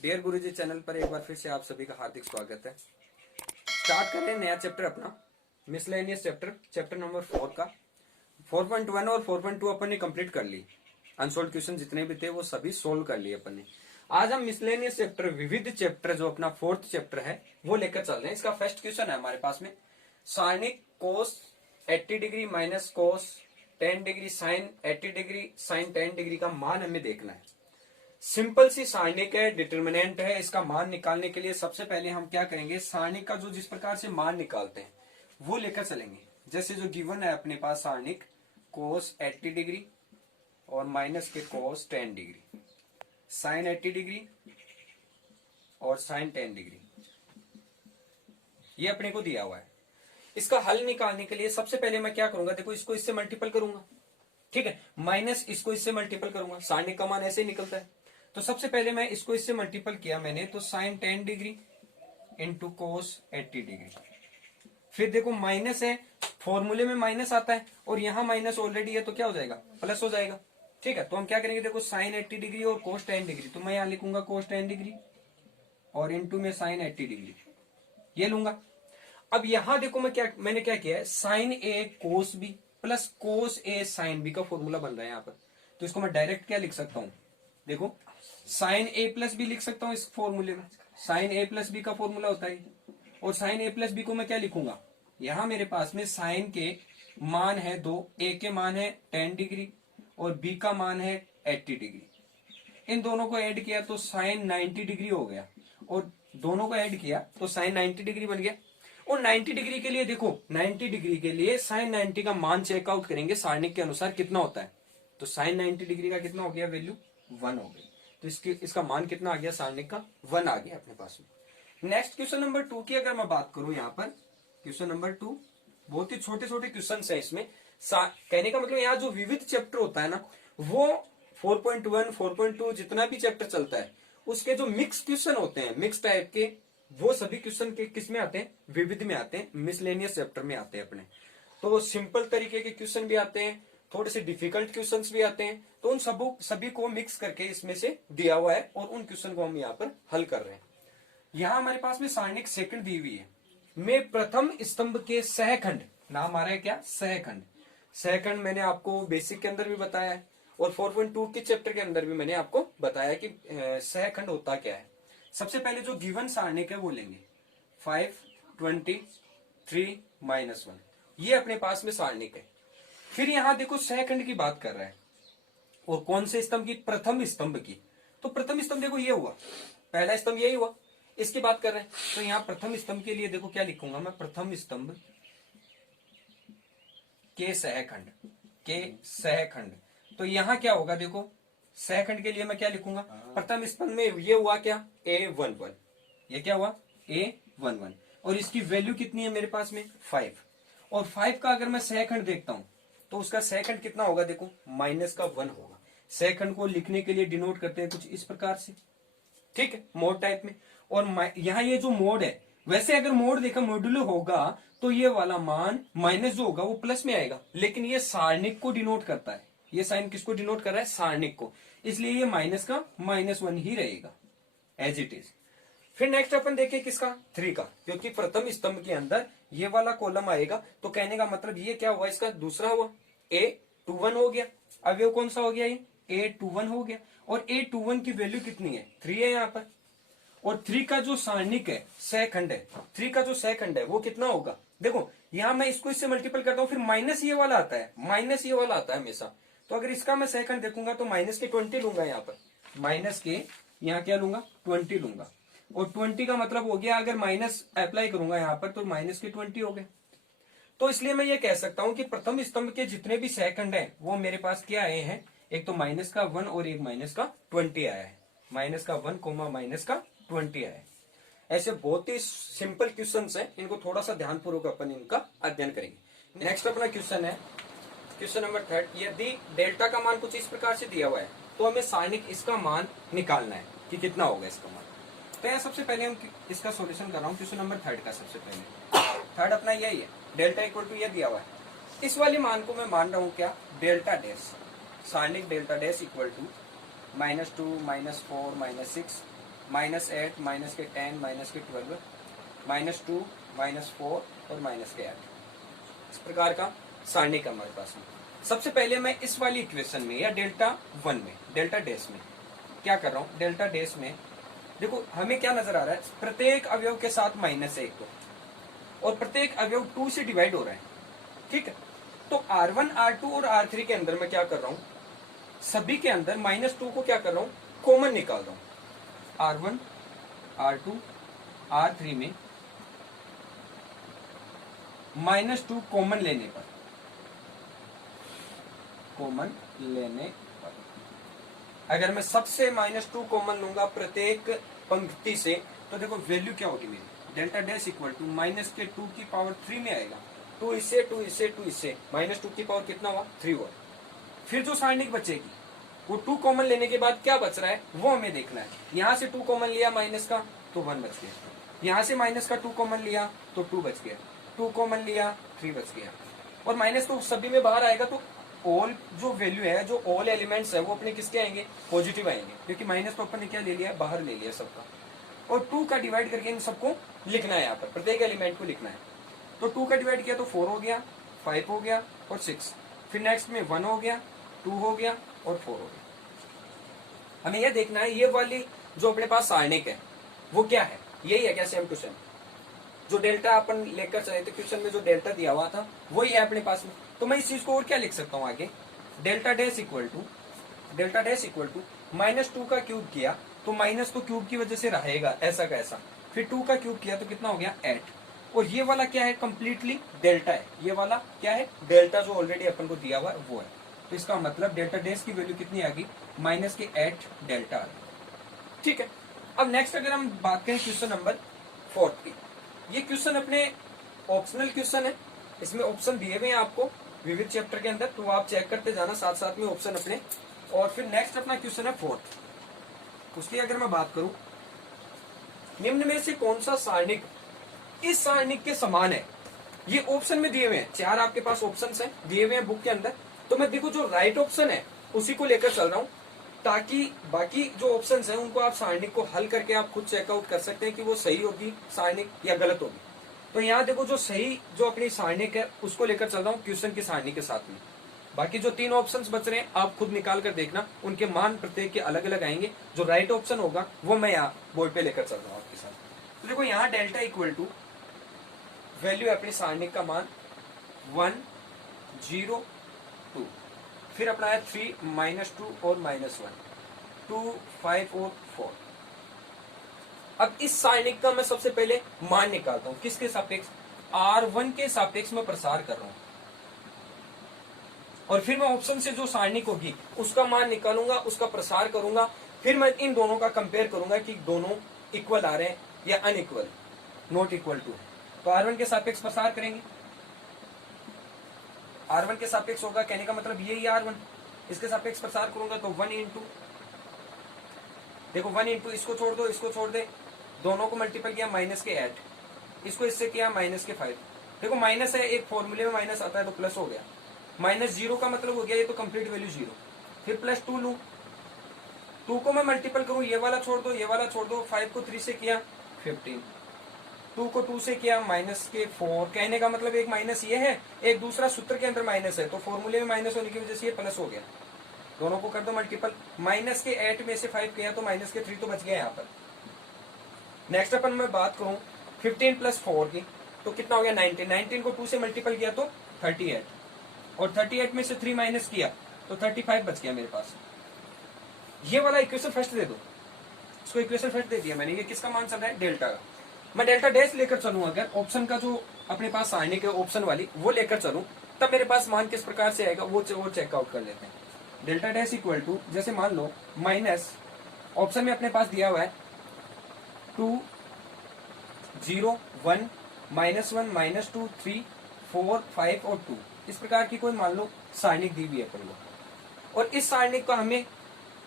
Dear गुरुजी channel पर एक बार फिर से आप सभी का हार्दिक स्वागत है। स्टार्ट करें नया चैप्टर अपना मिसलेनियस चैप्टर नंबर 4 का 4.1 और 4.2 अपन ने कंप्लीट कर ली। अनसोल्व क्वेश्चन जितने भी थे वो सभी सोल्व कर लिए अपन ने। आज हम मिसलेनियस चैप्टर विविध चैप्टर जो अपना 4th चैप्टर है वो लेकर चल रहे हैं। इसका फर्स्ट क्वेश्चन है हमारे पास में साइनिक कोस 80 degree minus cos 10 degree sine 80 degree sine 10 degree का मान हमें देखना है। सिंपल सी सारणिक है, डिटर्मिनेंट है। इसका मान निकालने के लिए सबसे पहले हम क्या करेंगे, सारणिक का जो जिस प्रकार से मान निकालते हैं वो लेकर चलेंगे। जैसे जो गिवन है अपने पास सारणिक कोस 80 डिग्री और माइनस के कोस 10 डिग्री साइन 80 डिग्री और साइन 10 डिग्री, ये अपने को दिया हुआ है। इसका हल निकालने के लिए सबसे पहले मैं क्या करूंगा, देखो इसको इससे मल्टीपल करूंगा, ठीक है, माइनस इसको इससे मल्टीपल करूंगा। सारणिक का मान ऐसे निकलता है। तो सबसे पहले मैं इसको इससे मल्टीपल किया मैंने, तो sine 10 degree into cos 80 degree. फिर देखो माइनस है, फॉर्मूले में माइनस आता है और यहां माइनस ऑलरेडी है तो क्या हो जाएगा, प्लस हो जाएगा। ठीक है, तो हम क्या करेंगे, देखो साइन 80 डिग्री और कोस 10 डिग्री, तो मैं यहां लिखूंगा कोस 10 डिग्री और इंटू में साइन 80 डिग्री, ये लूंगा। अब यहां देखो मैंने क्या किया है, साइन ए कोस बी प्लस कोस ए साइन बी का फॉर्मूला बन रहा है यहां पर। तो इसको मैं डायरेक्ट क्या लिख सकता हूं, देखो साइन ए प्लस बी लिख सकता हूं इस फॉर्मूले में। साइन ए प्लस बी का फॉर्मूला होता है। और साइन ए प्लस बी को मैं क्या लिखूंगा, यहां मेरे पास में साइन के मान है दो, ए के मान है 10 डिग्री और बी का मान है 80 डिग्री। इन दोनों को ऐड किया तो साइन 90 डिग्री हो गया और दोनों को ऐड किया तो साइन 90 डिग्री बन गया। और 90 डिग्री के लिए देखो, 90 डिग्री के लिए साइन 90 का मान चेकआउट करेंगे सारणिक के अनुसार कितना होता है। तो साइन 90 डिग्री का कितना हो गया, वैल्यू 1 हो गई। तो इसका मान कितना आ गया, सारणिक का 1 आ गया अपने पास में। नेक्स्ट क्वेश्चन नंबर 2 की अगर मैं बात करूं, यहाँ पर क्वेश्चन नंबर 2 बहुत ही छोटे छोटे क्वेश्चन है इसमें। कहने का मतलब यहाँ जो विविध चैप्टर होता है ना, वो 4.1 4.2 जितना भी चैप्टर चलता है उसके जो मिक्स क्वेश्चन होते हैं, मिक्स टाइप के, वो सभी क्वेश्चन के किस में आते हैं, विविध में आते हैं, मिसलेनियस चैप्टर में आते हैं अपने। तो सिंपल तरीके के क्वेश्चन भी आते हैं, थोड़े से डिफिकल्ट क्वेश्चंस भी आते हैं। तो उन सभी को मिक्स करके इसमें से दिया हुआ है और उन क्वेश्चन को हम यहाँ पर हल कर रहे हैं। यहाँ हमारे पास में सारणिक सेकंड दी हुई है। में प्रथम स्तंभ के सहखंड, नाम आ रहा है क्या, सहखंड। सहखंड मैंने आपको बेसिक के अंदर भी बताया है और 4.2 के चैप्टर के अंदर भी मैंने आपको बताया कि सहखंड होता क्या है। सबसे पहले जो गिवन सारणिक है वो लेंगे 5 20 3 -1, ये अपने पास में सारणिक है। फिर यहां देखो सहखंड की बात कर रहा है और कौन से स्तंभ की, प्रथम स्तंभ की। तो प्रथम स्तंभ देखो ये हुआ, पहला स्तंभ यही हुआ, इसकी बात कर रहे हैं। तो यहाँ प्रथम स्तंभ के लिए देखो क्या लिखूंगा मैं, प्रथम स्तंभ के सहखंड, के सहखंड। तो यहां क्या होगा, देखो सहखंड के लिए मैं क्या लिखूंगा, प्रथम स्तंभ में ये हुआ क्या, A11, ये क्या हुआ A11 और इसकी वैल्यू कितनी है मेरे पास में 5। और 5 का अगर मैं सहखंड देखता हूं तो उसका सहखंड कितना होगा, देखो -1 होगा। सहखंड को लिखने के लिए डिनोट करते हैं कुछ इस प्रकार से, ठीक है, मोड टाइप में। और यहाँ ये जो मोड है, वैसे अगर मोड देखा मॉड्यूलो होगा तो ये वाला मान माइनस जो होगा वो प्लस में आएगा, लेकिन ये सारणिक को डिनोट करता है। ये साइन किसको डिनोट कर रहा है, सारणिक को, इसलिए ये माइनस का -1 ही रहेगा एज इट इज। फिर नेक्स्ट अपन देखें किसका, 3 का, क्योंकि प्रथम स्तंभ के अंदर ये वाला कॉलम आएगा। तो कहने का मतलब ये क्या हुआ, इसका दूसरा हुआ A21 हो गया। अब ये कौन सा हो गया, ये A21 हो गया। और A21 की वैल्यू कितनी है, 3 है यहाँ पर। और 3 का जो सारणिक है, सहखंड है, 3 का जो सहखंड है वो कितना होगा, देखो यहां मैं इसको इससे मल्टीपल करता हूं, फिर माइनस ये वाला आता है, माइनस ये वाला आता है हमेशा। तो अगर इसका मैं सहखंड देखूंगा तो माइनस के 20 लूंगा यहाँ पर, माइनस के यहाँ क्या लूंगा 20 लूंगा। और 20 का मतलब हो गया, अगर माइनस अप्लाई करूंगा यहाँ पर तो माइनस के 20 हो गए। तो इसलिए मैं ये कह सकता हूं कि प्रथम स्तंभ के जितने भी सहखंड हैं वो मेरे पास क्या आए हैं, एक तो माइनस का 1 और एक माइनस का 20 आया है। माइनस का 1 कोमा माइनस का 20 आया है। ऐसे बहुत ही सिंपल क्वेश्चन है, इनको थोड़ा सा ध्यानपूर्वक अपन इनका अध्ययन करेंगे। नेक्स्ट अपना क्वेश्चन है क्वेश्चन नंबर 3। यदि डेल्टा का मान कुछ इस प्रकार से दिया हुआ है तो हमें सारणिक इसका मान निकालना है कि कितना होगा इसका मान। तो यहाँ सबसे पहले हम इसका सॉल्यूशन कर रहा हूँ, क्वेश्चन नंबर 3 का। सबसे पहले थर्ड अपना यही है, डेल्टा इक्वल टू ये दिया हुआ है। इस वाले मान को मैं मान रहा हूँ क्या, डेल्टा डैश, सारणिक डेल्टा डैश इक्वल टू -2 -4 -6 -8, -10, -12, -2, -4 और -8। इस प्रकार का सारणिक हमारे पास में। सबसे पहले मैं इस वाली इक्वेशन में या डेल्टा वन में, डेल्टा डैश में क्या कर रहा हूं, डेल्टा डैश में देखो हमें क्या नजर आ रहा है, प्रत्येक अवयव के साथ -1 और प्रत्येक अवयव 2 से डिवाइड हो रहा है, ठीक है। तो R1, R2 और R3 के अंदर मैं क्या कर रहा हूं, सभी के अंदर -2 को क्या कर रहा हूं, कॉमन निकाल रहा हूं। R1, R2, R3 में -2 कॉमन लेने पर, कॉमन लेने पर अगर मैं सबसे -2 कॉमन लूंगा प्रत्येक पंक्ति से, तो देखो वैल्यू क्या होगी मेरी, डेल्टा डैश इक्वल टू -2 में आएगा। 2 इससे, 2 इससे, 2 इससे, -2 की पावर कितना हुआ, 3 हुआ। फिर जो सारणिक बचेगी वो 2 कॉमन लेने के बाद क्या बच रहा है वो हमें देखना है। यहां से 2 कॉमन लिया माइनस का तो 1 बच गया, यहां से माइनस का 2 कॉमन लिया तो 2 बच गया, 2 कॉमन लिया 3 बच गया, और माइनस तो सभी में बाहर आएगा, तो ऑल जो वैल्यू है, जो ऑल एलिमेंट्स है वो अपने किसके आएंगे, पॉजिटिव आएंगे, क्योंकि माइनस तो अपन ने क्या ले लिया, बाहर ले लिया सबका। और 2 का डिवाइड करके इन सबको लिखना है, यहाँ पर प्रत्येक एलिमेंट को लिखना है। तो 2 का डिवाइड किया तो 4 हो गया, 5 हो गया और 6, फिर नेक्स्ट में 1 हो गया, 2 हो गया और 4 हो गया। हमें यह देखना है ये वाली जो अपने पास सारणिक है वो क्या है, यही है क्या, सेम टू सेम जो डेल्टा अपन लेकर चले थे क्वेश्चन में, जो डेल्टा दिया हुआ था वही है अपने पास में। तो मैं इस चीज को और क्या लिख सकता हूँ आगे, डेल्टा डैश इक्वल टू -2 का क्यूब किया तो माइनस तो क्यूब की वजह से रहेगा ऐसा का ऐसा, फिर 2 का क्यूब किया तो कितना हो गया 8, और ये वाला क्या है, कंप्लीटली डेल्टा है, ये वाला क्या है, डेल्टा जो ऑलरेडी अपन को दिया हुआ है वो है। तो इसका मतलब डेल्टा डैश की वैल्यू कितनी आ गई, -8 डेल्टा आ गई, ठीक है। अब नेक्स्ट अगर हम बात करें क्वेश्चन नंबर 4 की, ये क्वेश्चन अपने ऑप्शनल क्वेश्चन है, इसमें ऑप्शन दिए हुए हैं आपको विविध चैप्टर के अंदर, तो आप चेक करते जाना साथ साथ में ऑप्शन अपने। और फिर नेक्स्ट अपना क्वेश्चन है 4, उसकी अगर मैं बात करूं, निम्न में से कौन सा सारणिक इस सारणिक के समान है, ये ऑप्शन में दिए हुए हैं, 4 आपके पास ऑप्शंस हैं दिए हुए हैं बुक के अंदर। तो मैं देखो जो राइट ऑप्शन है उसी को लेकर चल रहा हूं, ताकि बाकी जो ऑप्शंस हैं उनको आप सारणिक को हल करके आप खुद चेकआउट कर सकते हैं कि वो सही होगी सारणिक या गलत होगी। तो यहाँ देखो जो सही जो अपनी सारणिक है उसको लेकर चल रहा हूँ क्वेश्चन की सारणी के साथ में। बाकी जो 3 ऑप्शंस बच रहे हैं आप खुद निकाल कर देखना, उनके मान प्रत्येक के अलग अलग आएंगे, जो राइट ऑप्शन होगा वो मैं यहाँ बोर्ड पे लेकर चल रहा हूँ आपके साथ। तो देखो यहाँ डेल्टा इक्वल टू वैल्यू है अपनी सारणिक का मान 1, 0, 2, फिर अपना है 3, -2 और -1, 2, 5 और 4। अब इस सारणिक का मैं सबसे पहले मान निकालता हूं, किसके सापेक्ष, R1 के सापेक्ष में प्रसार कर रहा हूं, और फिर मैं ऑप्शन से जो सारणिक होगी उसका मान निकालूंगा, उसका प्रसार करूंगा, फिर मैं इन दोनों का कंपेयर करूंगा कि दोनों इक्वल आ रहे हैं या अनइक्वल, नॉट इक्वल टू। तो R1 के सापेक्ष प्रसार करेंगे, R1 के सापेक्ष होगा, कहने का मतलब यही R1, इसके सापेक्ष प्रसार करूंगा तो 1 इंटू, देखो 1 इंटू, इसको छोड़ दो इसको छोड़ दे, दोनों को मल्टीपल किया -8, इसको इससे किया -5। देखो माइनस है, एक फॉर्मूले में माइनस आता है तो प्लस हो गया, -0 का मतलब हो गया ये तो कंप्लीट वैल्यू 0, फिर +2 लू, 2 को मैं मल्टीपल करूं, ये वाला छोड़ दो ये वाला छोड़ दो, 5 को 3 से किया 15, 2 को 2 से किया -4, कहने का मतलब एक माइनस ये है, एक दूसरा सूत्र के अंदर माइनस है, तो फॉर्मूले में माइनस होने की वजह से ये प्लस हो गया, दोनों को कर दो मल्टीपल, -8 में से 5 किया तो -3 तो बच गया यहाँ पर। नेक्स्ट अपन मैं बात करूं 15 + 4 की, तो कितना हो गया 19 को 2 से मल्टीपल किया तो 38, और 38 में से 3 माइनस किया तो 35 बच गया मेरे पास। ये वाला इक्वेशन फर्स्ट दे दो, इसको इक्वेशन फर्स्ट दे दिया मैंने, ये किसका मान चल रहा है, डेल्टा का। मैं डेल्टा डैश लेकर चलूं, अगर ऑप्शन का जो अपने पास सारणिक है ऑप्शन वाली वो लेकर चलूं, तब मेरे पास मान किस प्रकार से आएगा वो चेकआउट कर लेते हैं। डेल्टा डैश इक्वल टू, जैसे मान लो माइनस, ऑप्शन में अपने पास दिया हुआ है 2, 0, 1, -1, -2, 3, 4, 5 और 2, इस प्रकार की कोई मान लो सारणिक दी हुई है अपन को, और इस सारणिक का हमें,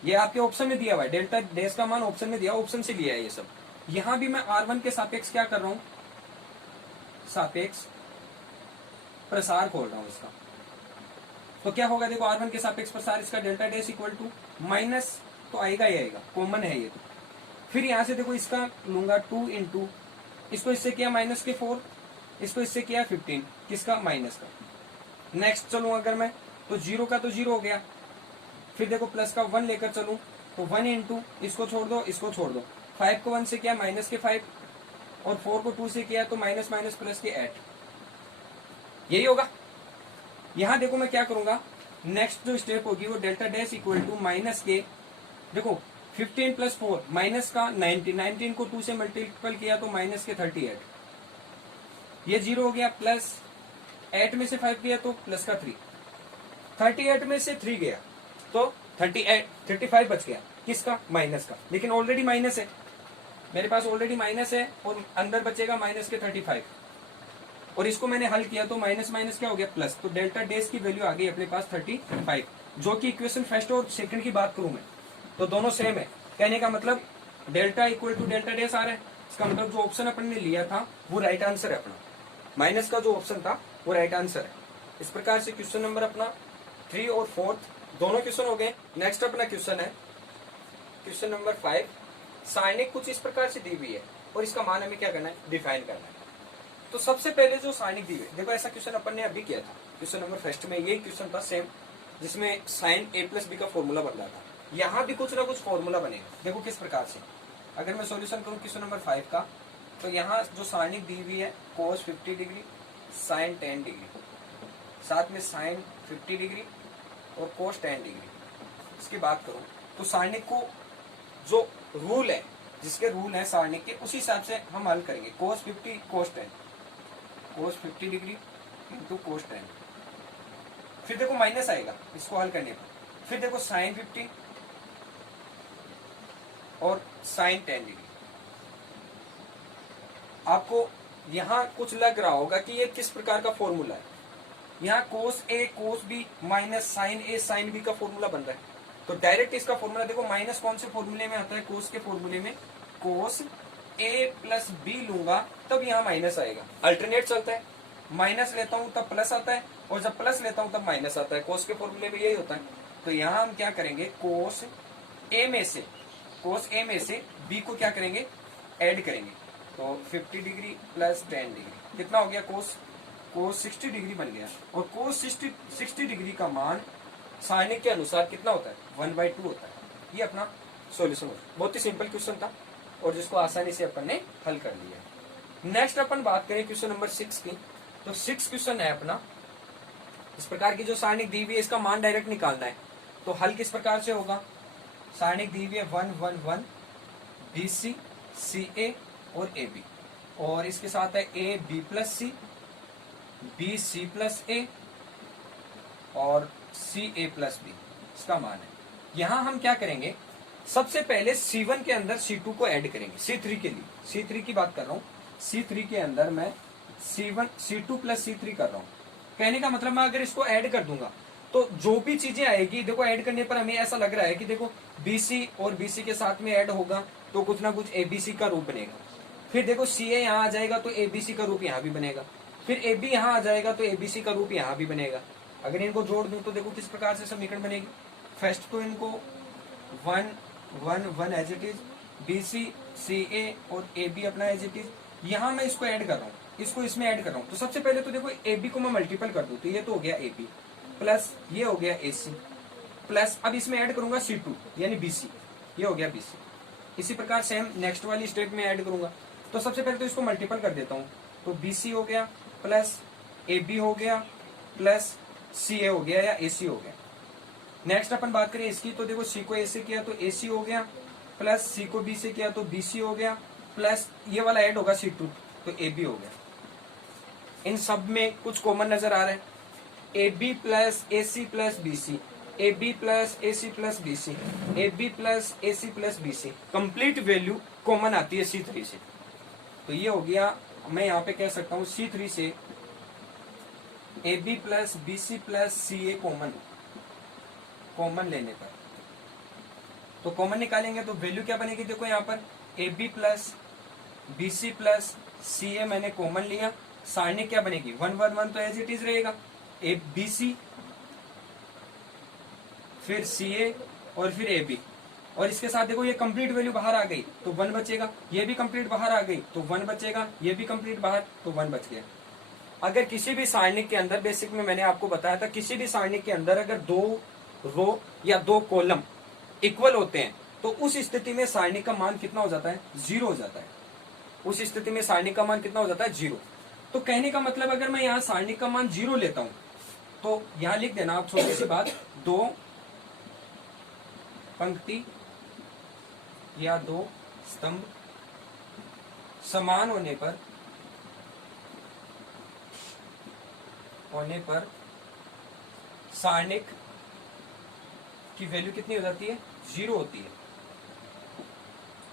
ये आपके ऑप्शन में दिया हुआ है, डेल्टा डैश का मान ऑप्शन में दिया, ऑप्शन से लिया है ये सब। यहां भी मैं R1 के सापेक्ष क्या कर रहा हूं, सापेक्ष प्रसार खोल रहा हूं इसका, तो क्या होगा देखो R1 के सापेक्ष प्रसार, इसका delta dash equal to minus तो आएगा ही आएगा, कॉमन है ये तो, फिर यहाँ से देखो इसका लूंगा 2 इंटू, इसको इससे किया माइनस के 4, इसको इससे किया 15, किसका माइनस का। नेक्स्ट चलूँ अगर मैं, तो 0 का तो 0 हो गया, फिर देखो प्लस का 1 लेकर चलूँ तो 1 इंटू, इसको छोड़ दो इसको छोड़ दो, 5 को 1 से किया माइनस के 5, और 4 को 2 से किया तो माइनस माइनस प्लस के 8, यही होगा। यहां देखो मैं क्या करूंगा, नेक्स्ट जो स्टेप होगी वो delta dash equal to minus के, देखो 15 प्लस 4 माइनस का 19, 19 को 2 से मल्टीपल किया तो माइनस के 38, ये 0 हो गया, प्लस 8 में से 5 गया तो प्लस का 3, 38 में से 3 गया तो 38, 35 बच गया, किसका माइनस का, लेकिन ऑलरेडी माइनस है मेरे पास, ऑलरेडी माइनस है, और अंदर बचेगा माइनस के 35, और इसको मैंने हल किया तो माइनस माइनस क्या हो गया प्लस, तो डेल्टा डेज की वैल्यू आ गई अपने पास 35, जो कि इक्वेशन फर्स्ट और सेकंड की बात करूं मैं तो दोनों सेम है। कहने का मतलब डेल्टा इक्वल टू डेल्टा डेज आ रहा है, इसका मतलब जो ऑप्शन अपन ने लिया था वो राइट आंसर है अपना, माइनस का जो ऑप्शन था वो राइट आंसर है। इस प्रकार से क्वेश्चन नंबर अपना 3 और 4 दोनों क्वेश्चन हो गए। नेक्स्ट अपना क्वेश्चन है क्वेश्चन नंबर 5, साइनिक कुछ इस प्रकार से दी हुई है और इसका मान हमें क्या करना है, डिफाइन करना है। तो सबसे पहले जो साइनिक दी हुई है, देखो ऐसा क्वेश्चन अपन ने अभी किया था, क्वेश्चन नंबर फर्स्ट में यही क्वेश्चन था सेम, जिसमें साइन a प्लस बी का फॉर्मूला बन रहा था। यहाँ भी कुछ ना कुछ फॉर्मूला बनेगा, देखो किस प्रकार से। अगर मैं सॉल्यूशन करूँ क्वेश्चन नंबर 5 का, तो यहाँ जो साइनिक दी हुई है cos 50 डिग्री साइन 10 डिग्री, साथ में साइन 50 डिग्री और cos 10 डिग्री, इसकी बात करूँ तो साइनिक को जो रूल है, जिसके रूल है सारणी के, उसी हिसाब से हम हल करेंगे। cos 50 cos 50 degree into cos 10, फिर देखो माइनस आएगा इसको हल करने पर, फिर देखो साइन 50 और साइन 10 डिग्री। आपको यहाँ कुछ लग रहा होगा कि ये किस प्रकार का फॉर्मूला है, यहाँ cos a cos b minus sine a sine b का फॉर्मूला बन रहा है, तो डायरेक्ट इसका फॉर्मूला देखो, माइनस कौन से फॉर्मूले में आता है, कोस के फॉर्मूले में, कोस a प्लस बी लूंगा तब यहाँ माइनस आएगा, अल्टरनेट चलता है, माइनस लेता हूँ तब प्लस आता है, और जब प्लस लेता हूँ तब माइनस आता है, कोस के फॉर्मूले में यही होता है। तो यहाँ हम क्या करेंगे, कोस a में से b को क्या करेंगे, ऐड करेंगे, तो 50 डिग्री प्लस 10 डिग्री कितना हो गया, कोस 60 डिग्री बन गया, और कोस 60 डिग्री का मान साइनिक के अनुसार कितना होता है, 1/2 होता है। ये अपना सॉल्यूशन होता है, बहुत ही सिंपल क्वेश्चन था और जिसको आसानी से अपन ने हल कर लिया। नेक्स्ट अपन बात करें क्वेश्चन नंबर 6 की, तो 6 क्वेश्चन है अपना, इस प्रकार की जो साइनिक दी हुई है इसका मान डायरेक्ट निकालना है, तो हल किस प्रकार से होगा, साइनिक दी हुई है 1 1 1 BC CA और AB, और इसके साथ है AB plus C BC plus A और CA प्लस B, इसका मान है। यहां हम क्या करेंगे, सबसे पहले C1 के अंदर C2 को ऐड करेंगे, C3 के लिए, C3 की बात कर रहा हूँ, C3 के अंदर मैं C2 प्लस C3 कर रहा हूँ। कहने का मतलब मैं अगर इसको ऐड कर दूंगा तो जो भी चीजें आएगी, देखो ऐड करने पर हमें ऐसा लग रहा है कि देखो BC और BC के साथ में ऐड होगा तो कुछ ना कुछ ABC का रूप बनेगा, फिर देखो CA यहाँ आ जाएगा तो ABC का रूप यहाँ भी बनेगा, फिर AB यहाँ आ जाएगा तो ABC का रूप यहाँ भी बनेगा। अगर इनको जोड़ दूं तो देखो किस प्रकार से समीकरण बनेगी, फर्स्ट तो इनको 1 1 1 as it is, BC CA और AB अपना एज इट इज, यहाँ मैं इसको ऐड कर रहा हूँ, इसको इसमें ऐड कर रहा हूँ, तो सबसे पहले तो देखो AB को मैं मल्टीपल कर दूं तो ये तो हो गया AB प्लस ये हो गया AC प्लस, अब इसमें ऐड करूंगा C2 यानी BC, ये हो गया BC। इसी प्रकार सेम नेक्स्ट वाली स्टेप में ऐड करूंगा, तो सबसे पहले तो इसको मल्टीपल कर देता हूँ, तो BC हो गया प्लस AB हो गया प्लस CA हो गया या AC हो गया। नेक्स्ट अपन बात करें इसकी, तो देखो C को A से किया तो AC हो गया, प्लस C को B से किया तो BC हो गया, प्लस ये वाला ऐड होगा C2 तो AB हो गया। इन सब में कुछ कॉमन नजर आ रहा है, AB plus AC plus BC, AB plus AC plus BC, AB plus AC plus BC, complete value common आती है C3 से, तो ये हो गया, मैं यहाँ पे कह सकता हूँ C3 से AB plus BC plus CA common लेने पर, तो कॉमन निकालेंगे तो वैल्यू क्या बनेगी, देखो यहाँ पर AB plus BC plus CA मैंने कॉमन लिया, सारणी क्या बनेगी 1 1 1 तो एज इट इज रहेगा, BC फिर CA और फिर AB, और इसके साथ देखो ये कंप्लीट वैल्यू बाहर आ गई तो 1 बचेगा, ये भी कंप्लीट बाहर आ गई तो 1 बचेगा, ये भी कंप्लीट बाहर तो 1 बच गया। अगर किसी भी सारणिक के अंदर, बेसिक में मैंने आपको बताया था, किसी भी सारणिक के अंदर अगर 2 रो या 2 कॉलम इक्वल होते हैं तो उस स्थिति में सारणिक का मान कितना हो जाता है, 0 हो जाता है। उस स्थिति में सारणिक का मान कितना हो जाता है, 0। तो कहने का मतलब अगर मैं यहाँ सारणिक का मान 0 लेता हूं तो यहां लिख देना आप छोटी सी बात, 2 पंक्ति या 2 स्तंभ समान होने पर सारणिक की वैल्यू कितनी हो जाती है, 0 होती है।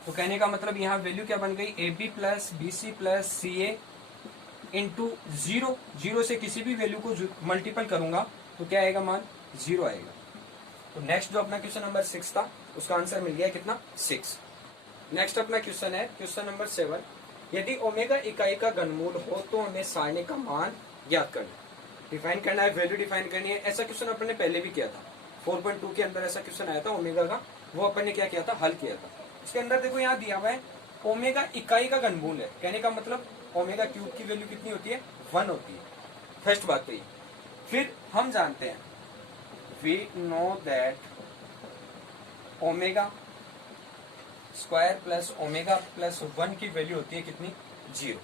तो कहने का मतलब यहाँ वैल्यू क्या बन गई, AB plus BC plus CA into 0, 0 से किसी भी वैल्यू को मल्टीपल करूंगा तो क्या आएगा, मान 0 आएगा। तो नेक्स्ट जो अपना क्वेश्चन नंबर 6 था उसका आंसर मिल गया कितना, 6। नेक्स्ट अपना क्वेश्चन है क्वेश्चन नंबर 7, यदि ओमेगा इकाई का घनमूल हो तो हमें सारणिक का मान ज्ञात करना, डिफाइन करना है, वैल्यू डिफाइन करनी है। ऐसा क्वेश्चन अपन ने पहले भी किया था, 4.2 के अंदर ऐसा क्वेश्चन आया था ओमेगा का, वो अपन ने क्या किया था, हल किया था। इसके अंदर देखो यहाँ दिया हुआ है ओमेगा इकाई का घनमूल है, कहने का मतलब ओमेगा क्यूब की वैल्यू कितनी होती है, 1 होती है। फर्स्ट बात तो ये। फिर हम जानते हैं, we know that omega square plus omega plus 1 की वैल्यू होती है कितनी, 0।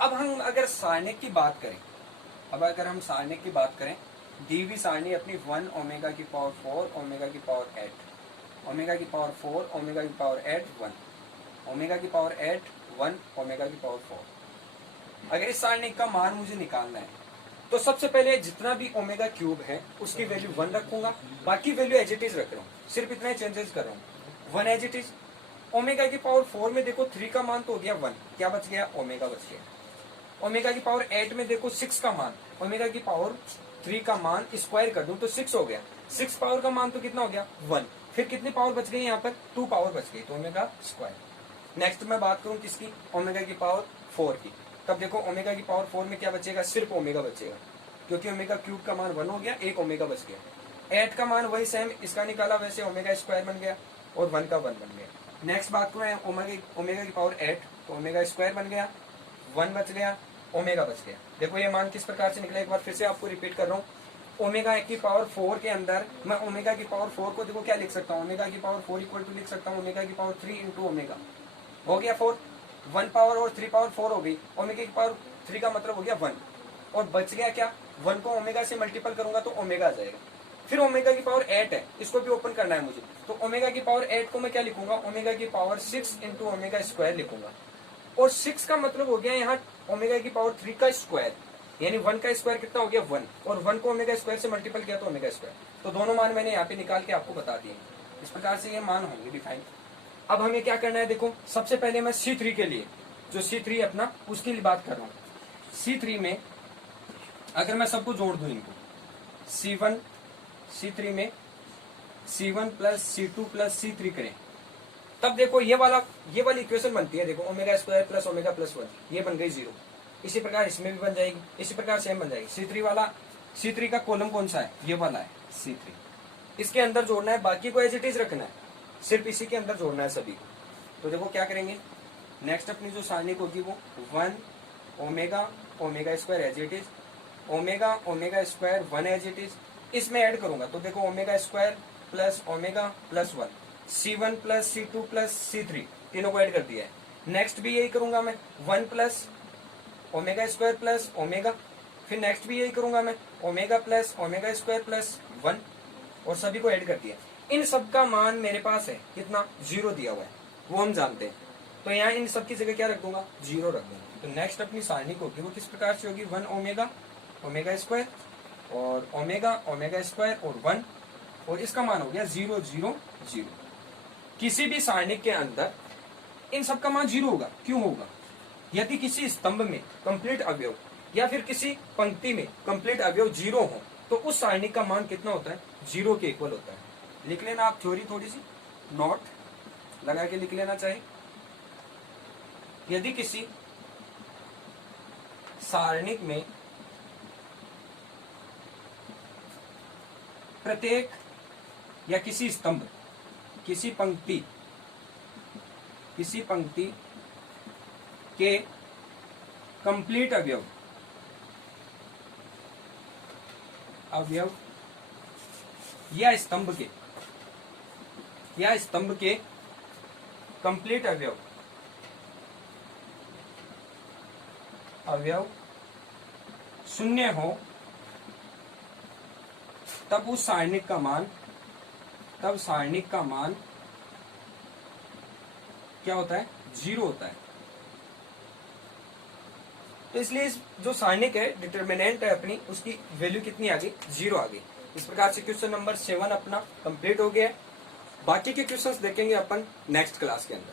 अब हम अगर सारणिक की बात करें, दी हुई सारणी अपनी 1 ओमेगा की पावर 4 ओमेगा की पावर 8 ओमेगा की पावर 4 ओमेगा की पावर 8 1 ओमेगा की पावर 8 1 ओमेगा की पावर 4। अगर इस सारणी का मान मुझे निकालना है तो सबसे पहले जितना भी ओमेगा क्यूब है उसकी वैल्यू 1 रखूंगा, बाकी वैल्यू एज इट इज रख रहा हूँ, सिर्फ इतना ही चेंजेस कर रहा हूँ, 1 एज इट इज। ओमेगा की पावर 4 में देखो 3 का मान तो हो गया 1, क्या बच गया, ओमेगा बच गया। ओमेगा की पावर 8 में देखो 6 का मान, ओमेगा की पावर 3 का मान स्क्वायर कर दूं तो 6 हो गया, 6 पावर का मान तो कितना हो गया, 1। फिर कितनी पावर बच गई यहाँ पर, 2 पावर बच गई, तो ओमेगा स्क्वायर। नेक्स्ट मैं बात करूं किसकी, ओमेगा की पावर 4 की। तब देखो ओमेगा की पावर 4 में क्या बचेगा, सिर्फ ओमेगा बचेगा, क्योंकि ओमेगा क्यूब का मान 1 हो गया, एक ओमेगा बच गया। 8 का मान वही सेम इसका निकाला वैसे ओमेगा स्क्वायर बन गया और 1 का 1 बन गया। नेक्स्ट बात करें ओमेगा की पावर 8 तो ओमेगा स्क्वायर बन गया, 1 बच गया, ओमेगा बच गया। देखो ये मान किस प्रकार से निकला, एक बार फिर से आपको रिपीट कर रहा हूँ। ओमेगा की पावर 4 के अंदर मैं ओमेगा की पावर 4 को देखो क्या लिख सकता हूँ, ओमेगा की पावर 4 इक्वल टू लिख सकता हूँ ओमेगा की पावर 3 इंटू ओमेगा, हो गया 4, 1 पावर और 3 पावर 4 हो गई, ओमेगा की पावर 3 का मतलब हो गया 1, और बच गया क्या, 1 को ओमेगा से मल्टीपल करूंगा तो ओमेगा आ जाएगा। फिर ओमेगा की पावर 8 है, इसको भी ओपन करना है मुझे, तो ओमेगा की पावर 8 को मैं क्या लिखूंगा, ओमेगा की पावर 6 इंटू ओमेगा स्क्वायर लिखूंगा, और 6 का मतलब हो गया यहाँ ओमेगा की पावर 3 का स्क्वायर, यानी 1 का स्क्वायर कितना हो गया 1, और 1 को ओमेगा स्क्वायर से मल्टीपल किया तो ओमेगा स्क्वायर। तो दोनों मान मैंने यहाँ पे निकाल के आपको बता दिए, इस प्रकार से ये मान होंगे डिफाइन। अब हमें क्या करना है, देखो सबसे पहले मैं C3 के लिए, जो C3 अपना उसकी बात कर रहा हूँ। C3 में अगर मैं सबको जोड़ दूं इनको, C1 C3 में C1 plus C2 plus C3 करें, तब देखो ये वाली इक्वेशन बनती है, देखो omega square plus omega plus 1, ये बन गई 0। इसी प्रकार इसमें भी बन जाएगी, इसी प्रकार सेम बन जाएगी। C3 का कॉलम कौन सा है, ये वाला है C3, इसके अंदर जोड़ना है, बाकी को एज इट इज रखना है, सिर्फ इसी के अंदर जोड़ना है सभी को। तो देखो क्या करेंगे, नेक्स्ट अपनी जो सारणिक होगी वो 1 omega square as it is, omega square 1 as it is, इसमें ऐड करूंगा तो देखो omega square plus omega plus 1, C1 plus C2 plus C3, तीनों को ऐड कर दिया है। नेक्स्ट भी यही करूंगा मैं, 1 plus omega square plus omega, फिर नेक्स्ट भी यही करूंगा मैं, omega plus omega square plus 1, और सभी को ऐड कर दिया। इन सब का मान मेरे पास है कितना, 0 दिया हुआ है, वो हम जानते हैं, तो यहाँ इन सब की जगह क्या रख दूंगा, 0 रख दूंगा। तो नेक्स्ट अपनी सारणिक होगी वो किस प्रकार से होगी, 1 ओमेगा स्क्वायर और ओमेगा स्क्वायर और 1, और इसका मान हो गया 0 0 0। किसी भी सारणिक के अंदर इन सब का मान 0 होगा, क्यों होगा, यदि किसी स्तंभ में कंप्लीट अवयव या फिर किसी पंक्ति में कंप्लीट अवयव 0 हो तो उस सारणिक का मान कितना होता है, 0 के इक्वल होता है। लिख लेना आप थ्योरी, थोड़ी सी नोट लगा के लिख लेना चाहिए। यदि किसी सारणिक में प्रत्येक या किसी स्तंभ किसी पंक्ति के कंप्लीट अवयव या स्तंभ के कंप्लीट अवयव शून्य हो, तब उस सारणिक का मान क्या होता है? 0 होता है। तो इसलिए इस जो सारणिक है, डिटर्मिनेंट है अपनी, उसकी वैल्यू कितनी आ गई? 0 आ गई। इस प्रकार से क्वेश्चन नंबर 7 अपना कंप्लीट हो गया है। बाकी के क्वेश्चंस देखेंगे अपन नेक्स्ट क्लास के अंदर।